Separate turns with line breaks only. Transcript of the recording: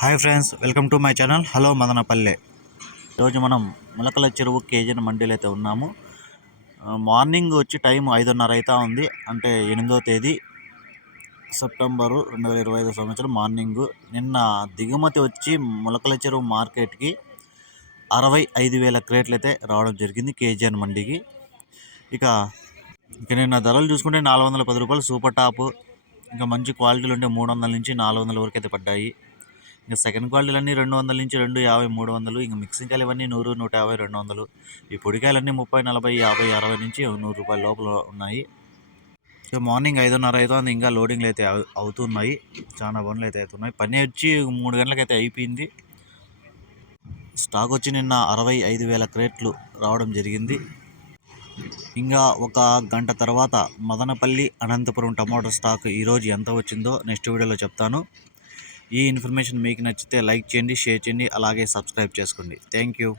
Hi friends welcome to my channel. Hello Madanapalle. ఈరోజు మనం ములకల చెరువు కేజీన మండీలో అయితే ఉన్నాము. మార్నింగ్ వచ్చి టైం ఐదున్నర అయితే ఉంది. అంటే ఎనిమిదో తేదీ సెప్టెంబరు రెండు వేల ఇరవై ఐదు సంవత్సరం మార్నింగ్. నిన్న దిగుమతి వచ్చి ములకల చెరువు మార్కెట్కి అరవై ఐదు వేల క్రేట్లు అయితే రావడం జరిగింది కేజీఎన్ మండీకి. ఇక ఇక నిన్న ధరలు చూసుకుంటే నాలుగు వందల పది రూపాయలు సూపర్ టాప్. ఇంకా మంచి క్వాలిటీలు ఉంటే మూడు వందల నుంచి నాలుగు వందల వరకు అయితే పడ్డాయి. ఇంకా సెకండ్ క్వాలిటీలన్నీ రెండు వందల నుంచి రెండు యాభై మూడు వందలు ఇంకా మిక్సింగ్ కాయలు ఇవన్నీ నూరు నూట యాభై రెండు వందలు. ఈ పొడికాయలన్నీ ముప్పై నలభై యాభై అరవై నుంచి నూరు రూపాయల లోపల ఉన్నాయి. ఇక మార్నింగ్ ఐదున్నర అవుతుంది ఇంకా లోడింగ్లు అయితే అవుతున్నాయి. చాలా బండ్లు అయితే అవుతున్నాయి. పని వచ్చి మూడు గంటలకైతే అయిపోయింది. స్టాక్ వచ్చి నిన్న అరవై ఐదు వేల క్రేట్లు రావడం జరిగింది. ఇంకా ఒక గంట తర్వాత మదనపల్లి అనంతపురం టమాటో స్టాక్ ఈరోజు ఎంత వచ్చిందో నెక్స్ట్ వీడియోలో చెప్తాను. ఈ ఇన్ఫర్మేషన్ మీకు నచ్చితే లైక్ చేయండి షేర్ చేయండి అలాగే సబ్స్క్రైబ్ చేసుకోండి. Thank you.